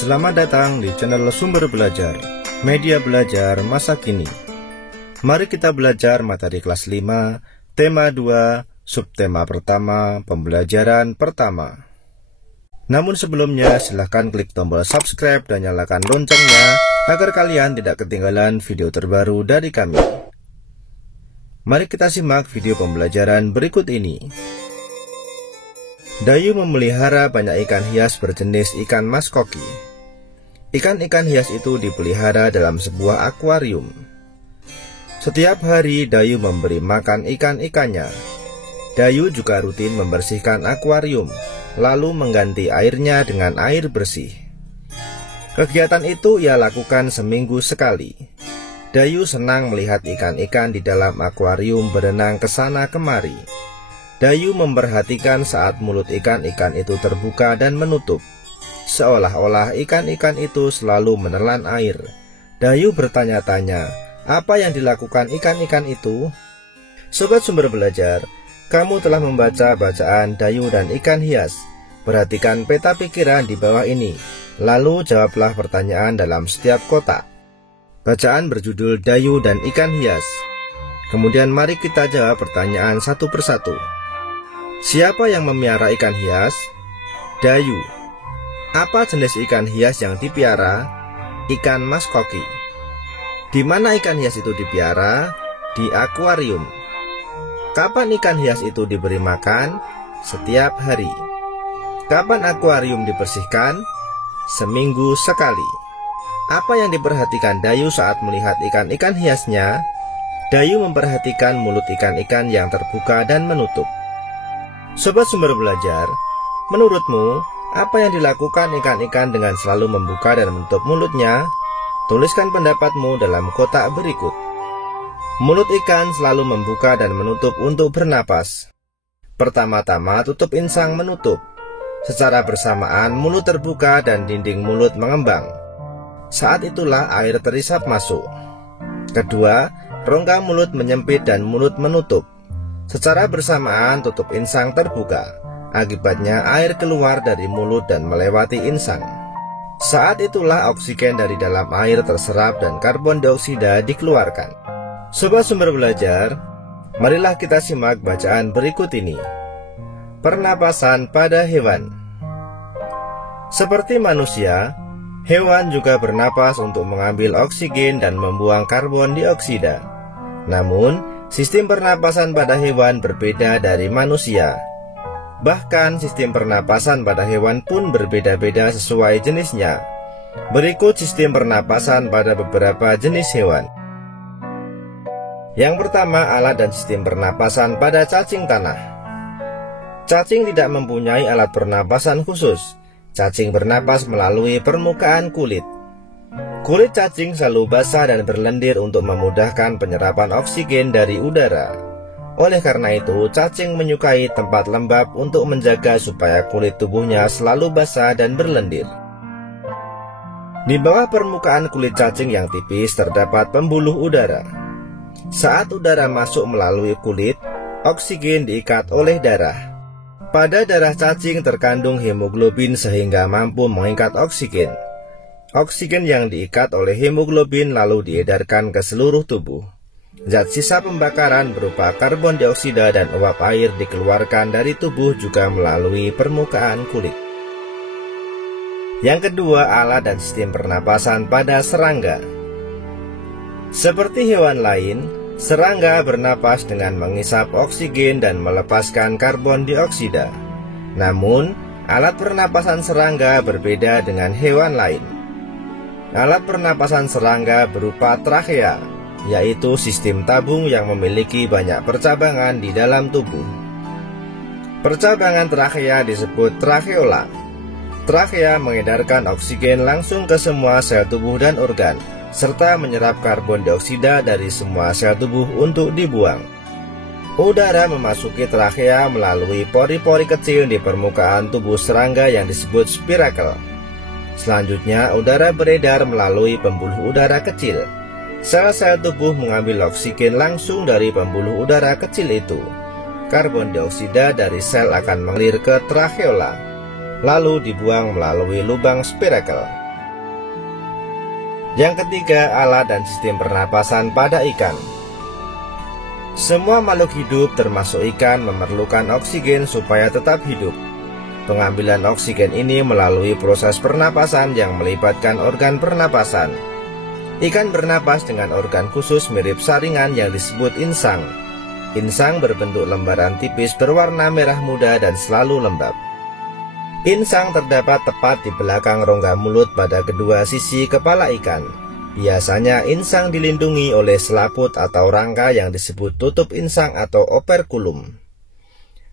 Selamat datang di channel Sumber Belajar, media belajar masa kini. Mari kita belajar materi kelas 5, tema 2, subtema pertama, pembelajaran pertama. Namun sebelumnya, silahkan klik tombol subscribe dan nyalakan loncengnya agar kalian tidak ketinggalan video terbaru dari kami. Mari kita simak video pembelajaran berikut ini. Dayu memelihara banyak ikan hias berjenis ikan mas koki. Ikan-ikan hias itu dipelihara dalam sebuah akuarium. Setiap hari Dayu memberi makan ikan-ikannya. Dayu juga rutin membersihkan akuarium, lalu mengganti airnya dengan air bersih. Kegiatan itu ia lakukan seminggu sekali. Dayu senang melihat ikan-ikan di dalam akuarium berenang ke sana kemari. Dayu memperhatikan saat mulut ikan-ikan itu terbuka dan menutup, seolah-olah ikan-ikan itu selalu menelan air. Dayu bertanya-tanya, apa yang dilakukan ikan-ikan itu? Sobat Sumber Belajar, kamu telah membaca bacaan Dayu dan ikan hias. Perhatikan peta pikiran di bawah ini, lalu jawablah pertanyaan dalam setiap kotak. Bacaan berjudul Dayu dan ikan hias. Kemudian mari kita jawab pertanyaan satu persatu. Siapa yang memelihara ikan hias? Dayu. Apa jenis ikan hias yang dipiara? Ikan mas koki. Di mana ikan hias itu dipiara? Di akuarium. Kapan ikan hias itu diberi makan? Setiap hari. Kapan akuarium dibersihkan? Seminggu sekali. Apa yang diperhatikan Dayu saat melihat ikan-ikan hiasnya? Dayu memperhatikan mulut ikan-ikan yang terbuka dan menutup. Sobat Sumber Belajar, menurutmu apa yang dilakukan ikan-ikan dengan selalu membuka dan menutup mulutnya? Tuliskan pendapatmu dalam kotak berikut. Mulut ikan selalu membuka dan menutup untuk bernapas. Pertama-tama tutup insang menutup. Secara bersamaan mulut terbuka dan dinding mulut mengembang. Saat itulah air terisap masuk. Kedua, rongga mulut menyempit dan mulut menutup. Secara bersamaan tutup insang terbuka. Akibatnya air keluar dari mulut dan melewati insang. Saat itulah oksigen dari dalam air terserap dan karbon dioksida dikeluarkan. Sobat Sumber Belajar, marilah kita simak bacaan berikut ini. Pernapasan pada hewan. Seperti manusia, hewan juga bernapas untuk mengambil oksigen dan membuang karbon dioksida. Namun, sistem pernapasan pada hewan berbeda dari manusia. Bahkan sistem pernapasan pada hewan pun berbeda-beda sesuai jenisnya. Berikut sistem pernapasan pada beberapa jenis hewan. Yang pertama, alat dan sistem pernapasan pada cacing tanah. Cacing tidak mempunyai alat pernapasan khusus. Cacing bernapas melalui permukaan kulit. Kulit cacing selalu basah dan berlendir untuk memudahkan penyerapan oksigen dari udara. Oleh karena itu, cacing menyukai tempat lembab untuk menjaga supaya kulit tubuhnya selalu basah dan berlendir. Di bawah permukaan kulit cacing yang tipis terdapat pembuluh udara. Saat udara masuk melalui kulit, oksigen diikat oleh darah. Pada darah cacing terkandung hemoglobin sehingga mampu mengikat oksigen. Oksigen yang diikat oleh hemoglobin lalu diedarkan ke seluruh tubuh. Zat sisa pembakaran berupa karbon dioksida dan uap air dikeluarkan dari tubuh juga melalui permukaan kulit. Yang kedua, alat dan sistem pernapasan pada serangga. Seperti hewan lain, serangga bernapas dengan mengisap oksigen dan melepaskan karbon dioksida. Namun, alat pernapasan serangga berbeda dengan hewan lain. Alat pernapasan serangga berupa trakea, yaitu sistem tabung yang memiliki banyak percabangan di dalam tubuh. Percabangan trakea disebut trakeola. Trakea mengedarkan oksigen langsung ke semua sel tubuh dan organ, serta menyerap karbon dioksida dari semua sel tubuh untuk dibuang. Udara memasuki trakea melalui pori-pori kecil di permukaan tubuh serangga yang disebut spirakel. Selanjutnya, udara beredar melalui pembuluh udara kecil. Sel-sel tubuh mengambil oksigen langsung dari pembuluh udara kecil itu. Karbon dioksida dari sel akan mengalir ke trakeola, lalu dibuang melalui lubang spirakel. Yang ketiga, alat dan sistem pernapasan pada ikan. Semua makhluk hidup termasuk ikan memerlukan oksigen supaya tetap hidup. Pengambilan oksigen ini melalui proses pernapasan yang melibatkan organ pernapasan. Ikan bernapas dengan organ khusus mirip saringan yang disebut insang. Insang berbentuk lembaran tipis berwarna merah muda dan selalu lembab. Insang terdapat tepat di belakang rongga mulut pada kedua sisi kepala ikan. Biasanya insang dilindungi oleh selaput atau rangka yang disebut tutup insang atau operkulum.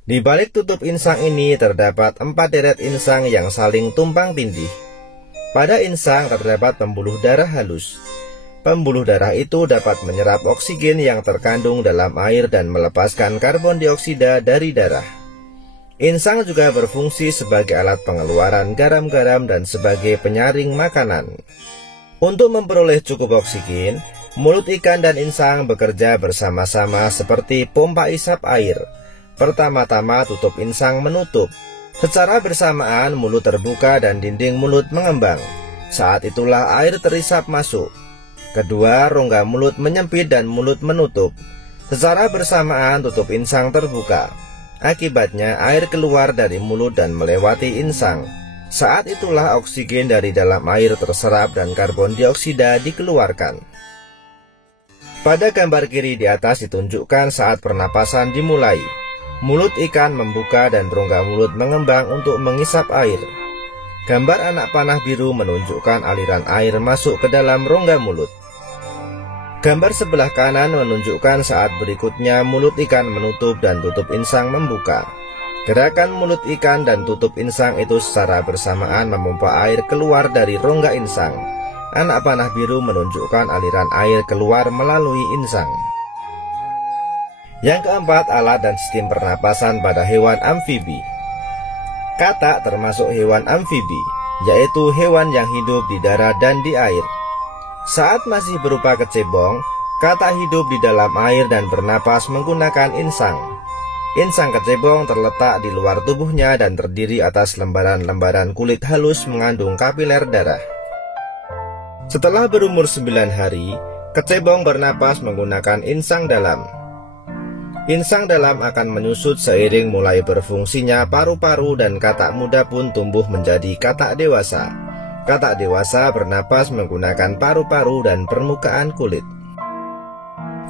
Di balik tutup insang ini terdapat 4 deret insang yang saling tumpang tindih. Pada insang terdapat pembuluh darah halus. Pembuluh darah itu dapat menyerap oksigen yang terkandung dalam air dan melepaskan karbon dioksida dari darah. Insang juga berfungsi sebagai alat pengeluaran garam-garam dan sebagai penyaring makanan. Untuk memperoleh cukup oksigen, mulut ikan dan insang bekerja bersama-sama seperti pompa isap air. Pertama-tama tutup insang menutup. Secara bersamaan mulut terbuka dan dinding mulut mengembang. Saat itulah air terisap masuk. Kedua, rongga mulut menyempit dan mulut menutup. Secara bersamaan tutup insang terbuka. Akibatnya air keluar dari mulut dan melewati insang. Saat itulah oksigen dari dalam air terserap dan karbon dioksida dikeluarkan. Pada gambar kiri di atas ditunjukkan saat pernapasan dimulai. Mulut ikan membuka dan rongga mulut mengembang untuk mengisap air. Gambar anak panah biru menunjukkan aliran air masuk ke dalam rongga mulut. Gambar sebelah kanan menunjukkan saat berikutnya mulut ikan menutup dan tutup insang membuka. Gerakan mulut ikan dan tutup insang itu secara bersamaan memompa air keluar dari rongga insang. Anak panah biru menunjukkan aliran air keluar melalui insang. Yang keempat, alat dan sistem pernapasan pada hewan amfibi. Katak termasuk hewan amfibi, yaitu hewan yang hidup di darat dan di air. Saat masih berupa kecebong, katak hidup di dalam air dan bernapas menggunakan insang. Insang kecebong terletak di luar tubuhnya dan terdiri atas lembaran-lembaran kulit halus mengandung kapiler darah. Setelah berumur 9 hari, kecebong bernapas menggunakan insang dalam. Insang dalam akan menyusut seiring mulai berfungsinya paru-paru dan katak muda pun tumbuh menjadi katak dewasa. Katak dewasa bernapas menggunakan paru-paru dan permukaan kulit.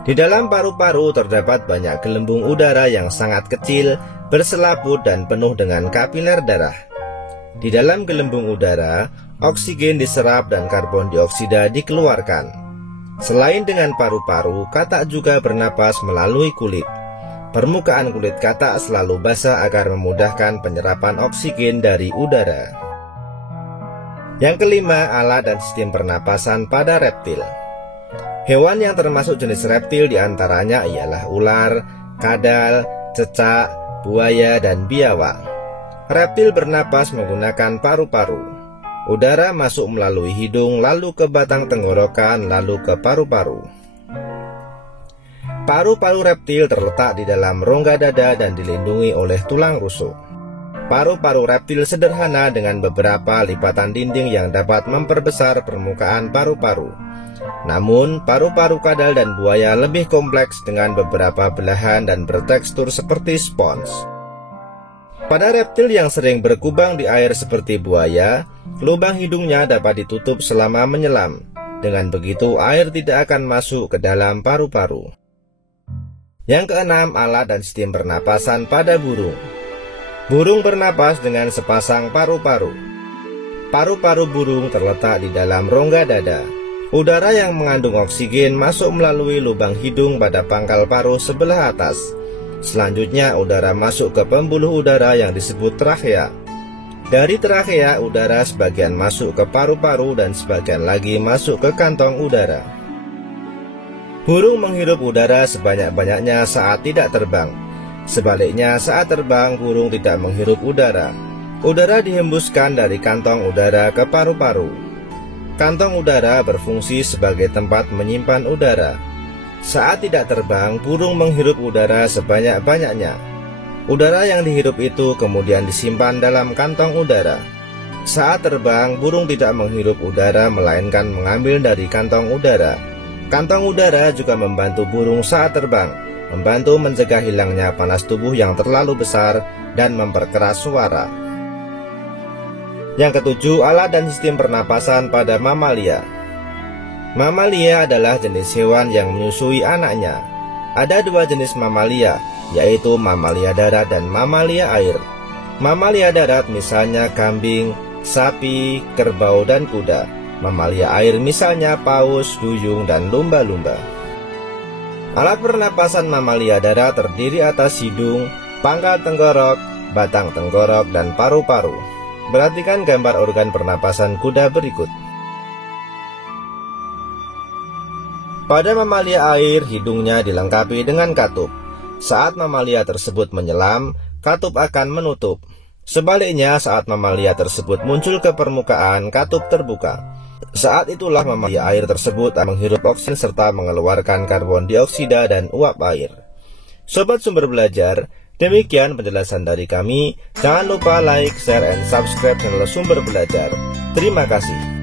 Di dalam paru-paru terdapat banyak gelembung udara yang sangat kecil, berselaput dan penuh dengan kapiler darah. Di dalam gelembung udara, oksigen diserap dan karbon dioksida dikeluarkan. Selain dengan paru-paru, katak juga bernapas melalui kulit. Permukaan kulit katak selalu basah agar memudahkan penyerapan oksigen dari udara. Yang kelima, alat dan sistem pernapasan pada reptil. Hewan yang termasuk jenis reptil diantaranya ialah ular, kadal, cecak, buaya, dan biawak. Reptil bernapas menggunakan paru-paru. Udara masuk melalui hidung, lalu ke batang tenggorokan, lalu ke paru-paru. Paru-paru reptil terletak di dalam rongga dada dan dilindungi oleh tulang rusuk. Paru-paru reptil sederhana dengan beberapa lipatan dinding yang dapat memperbesar permukaan paru-paru. Namun, paru-paru kadal dan buaya lebih kompleks dengan beberapa belahan dan bertekstur seperti spons. Pada reptil yang sering berkubang di air seperti buaya, lubang hidungnya dapat ditutup selama menyelam. Dengan begitu, air tidak akan masuk ke dalam paru-paru. Yang keenam, alat dan sistem pernapasan pada burung. Burung bernapas dengan sepasang paru-paru. Paru-paru burung terletak di dalam rongga dada. Udara yang mengandung oksigen masuk melalui lubang hidung pada pangkal paruh sebelah atas. Selanjutnya udara masuk ke pembuluh udara yang disebut trakea. Dari trakea, udara sebagian masuk ke paru-paru dan sebagian lagi masuk ke kantong udara. Burung menghirup udara sebanyak-banyaknya saat tidak terbang. Sebaliknya, saat terbang, burung tidak menghirup udara. Udara dihembuskan dari kantong udara ke paru-paru. Kantong udara berfungsi sebagai tempat menyimpan udara. Saat tidak terbang, burung menghirup udara sebanyak-banyaknya. Udara yang dihirup itu kemudian disimpan dalam kantong udara. Saat terbang, burung tidak menghirup udara melainkan mengambil dari kantong udara. Kantong udara juga membantu burung saat terbang, membantu mencegah hilangnya panas tubuh yang terlalu besar dan memperkeras suara. Yang ketujuh, alat dan sistem pernapasan pada mamalia. Mamalia adalah jenis hewan yang menyusui anaknya. Ada dua jenis mamalia, yaitu mamalia darat dan mamalia air. Mamalia darat misalnya kambing, sapi, kerbau, dan kuda. Mamalia air misalnya paus, duyung, dan lumba-lumba. Alat pernapasan mamalia darat terdiri atas hidung, pangkal tenggorok, batang tenggorok, dan paru-paru. Perhatikan gambar organ pernapasan kuda berikut. Pada mamalia air, hidungnya dilengkapi dengan katup. Saat mamalia tersebut menyelam, katup akan menutup. Sebaliknya, saat mamalia tersebut muncul ke permukaan, katup terbuka. Saat itulah mamalia air tersebut menghirup oksigen serta mengeluarkan karbon dioksida dan uap air. Sobat Sumber Belajar, demikian penjelasan dari kami. Jangan lupa like, share, and subscribe channel Sumber Belajar. Terima kasih.